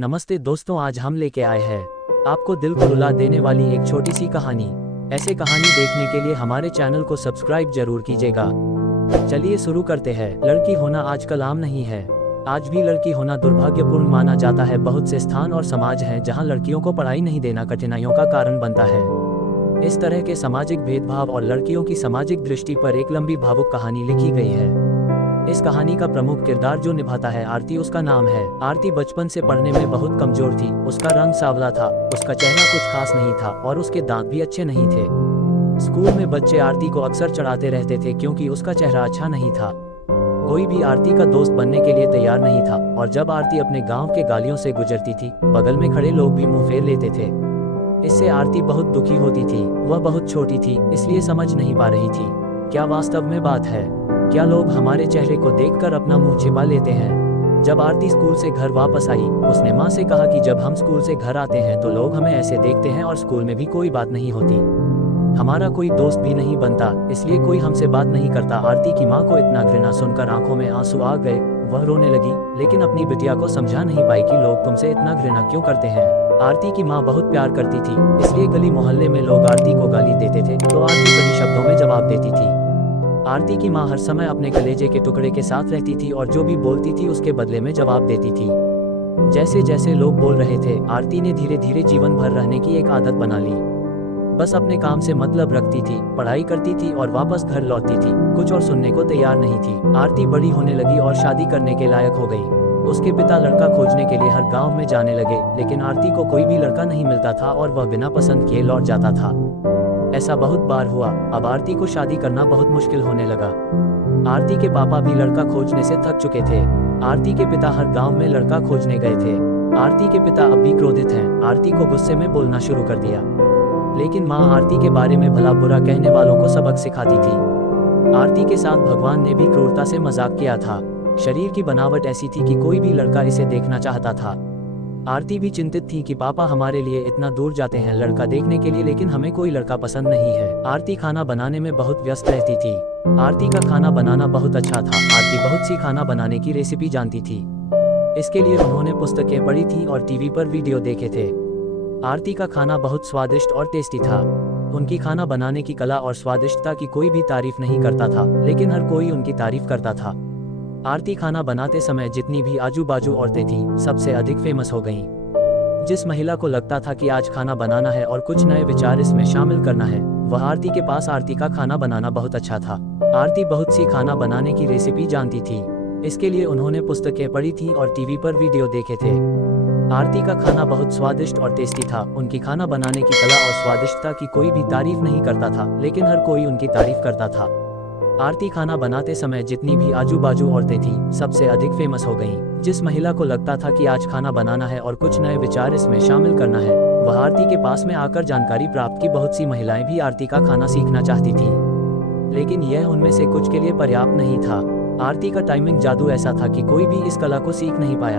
नमस्ते दोस्तों, आज हम लेके आए हैं आपको दिल को रुला देने वाली एक छोटी सी कहानी। ऐसे कहानी देखने के लिए हमारे चैनल को सब्सक्राइब जरूर कीजिएगा। चलिए शुरू करते हैं। लड़की होना आजकल आम नहीं है। आज भी लड़की होना दुर्भाग्यपूर्ण माना जाता है। बहुत से स्थान और समाज हैं जहां लड़कियों को पढ़ाई नहीं देना कठिनाइयों का कारण बनता है। इस तरह के सामाजिक भेदभाव और लड़कियों की सामाजिक दृष्टि पर एक लंबी भावुक कहानी लिखी गई है। इस कहानी का प्रमुख किरदार जो निभाता है आरती, उसका नाम है। आरती बचपन से पढ़ने में बहुत कमजोर थी। उसका रंग सांवला था, उसका चेहरा कुछ खास नहीं था और उसके दांत भी अच्छे नहीं थे। स्कूल में बच्चे आरती को अक्सर चढ़ाते रहते थे क्योंकि उसका चेहरा अच्छा नहीं था। कोई भी आरती का दोस्त बनने के लिए तैयार नहीं था और जब आरती अपने गांव के गालियों से गुजरती थी, बगल में खड़े लोग भी मुंह फेर लेते थे। इससे आरती बहुत दुखी होती थी। वह बहुत छोटी थी, इसलिए समझ नहीं पा रही थी क्या वास्तव में बात है। क्या लोग हमारे चेहरे को देखकर अपना मुंह छिपा लेते हैं। जब आरती स्कूल से घर वापस आई, उसने माँ से कहा कि जब हम स्कूल से घर आते हैं तो लोग हमें ऐसे देखते हैं और स्कूल में भी कोई बात नहीं होती। हमारा कोई दोस्त भी नहीं बनता, इसलिए कोई हमसे बात नहीं करता। आरती की माँ को इतना घृणा सुनकर आंखों में आंसू आ गए। वह रोने लगी, लेकिन अपनी बिटिया को समझा नहीं पाई कि लोग तुमसे इतना घृणा क्यों करते हैं। आरती की माँ बहुत प्यार करती थी, इसलिए गली मोहल्ले में लोग आरती को गाली देते थे तो आरती कड़ी शब्दों में जवाब देती थी। आरती की माँ हर समय अपने कलेजे के टुकड़े के साथ रहती थी और जो भी बोलती थी उसके बदले में जवाब देती थी। जैसे जैसे लोग बोल रहे थे, आरती ने धीरे धीरे जीवन भर रहने की एक आदत बना ली। बस अपने काम से मतलब रखती थी, पढ़ाई करती थी और वापस घर लौटती थी। कुछ और सुनने को तैयार नहीं थी। आरती बड़ी होने लगी और शादी करने के लायक हो गई। उसके पिता लड़का खोजने के लिए हर गाँव में जाने लगे, लेकिन आरती को कोई भी लड़का नहीं मिलता था और वह बिना पसंद किए लौट जाता था। ऐसा बहुत बार हुआ। अब आरती को शादी करना बहुत मुश्किल होने लगा। आरती के पापा भी लड़का खोजने से थक चुके थे। आरती के पिता हर गांव में लड़का खोजने गए थे। आरती के पिता अब भी क्रोधित हैं। आरती को गुस्से में बोलना शुरू कर दिया, लेकिन माँ आरती के बारे में भला बुरा कहने वालों को सबक सिखाती थी। आरती के साथ भगवान ने भी क्रूरता से मजाक किया था। शरीर की बनावट ऐसी थी कि कोई भी लड़का इसे देखना चाहता था। आरती भी चिंतित थी कि पापा हमारे लिए इतना दूर जाते हैं लड़का देखने के लिए, लेकिन हमें कोई लड़का पसंद नहीं है। आरती खाना बनाने में बहुत व्यस्त रहती थी। आरती का खाना बनाना बहुत अच्छा था। आरती बहुत सी खाना बनाने की रेसिपी जानती थी। इसके लिए उन्होंने पुस्तकें पढ़ी थी और टीवी पर वीडियो देखे थे। आरती का खाना बहुत स्वादिष्ट और टेस्टी था। उनकी खाना बनाने की कला और स्वादिष्टता की कोई भी तारीफ नहीं करता था, लेकिन हर कोई उनकी तारीफ करता था। आरती खाना बनाते समय जितनी भी आजू बाजू औरतें थीं, सबसे अधिक फेमस हो गईं। जिस महिला को लगता था कि आज खाना बनाना है और कुछ नए विचार इसमें शामिल करना है, वह आरती के पास आरती का खाना बनाना बहुत अच्छा था। आरती बहुत सी खाना बनाने की रेसिपी जानती थी। इसके लिए उन्होंने पुस्तकें पढ़ी थी और टीवी पर वीडियो देखे थे। आरती का खाना बहुत स्वादिष्ट और टेस्टी था। उनकी खाना बनाने की कला और स्वादिष्टता की कोई भी तारीफ नहीं करता था, लेकिन हर कोई उनकी तारीफ करता था। आरती खाना बनाते समय जितनी भी आजू बाजू औरतें थीं, सबसे अधिक फेमस हो गईं। जिस महिला को लगता था कि आज खाना बनाना है और कुछ नए विचार इसमें शामिल करना है, वह आरती के पास में आकर जानकारी प्राप्त की। बहुत सी महिलाएं भी आरती का खाना सीखना चाहती थीं, लेकिन यह उनमें से कुछ के लिए पर्याप्त नहीं था। आरती का टाइमिंग जादू ऐसा था कि कोई भी इस कला को सीख नहीं पाया।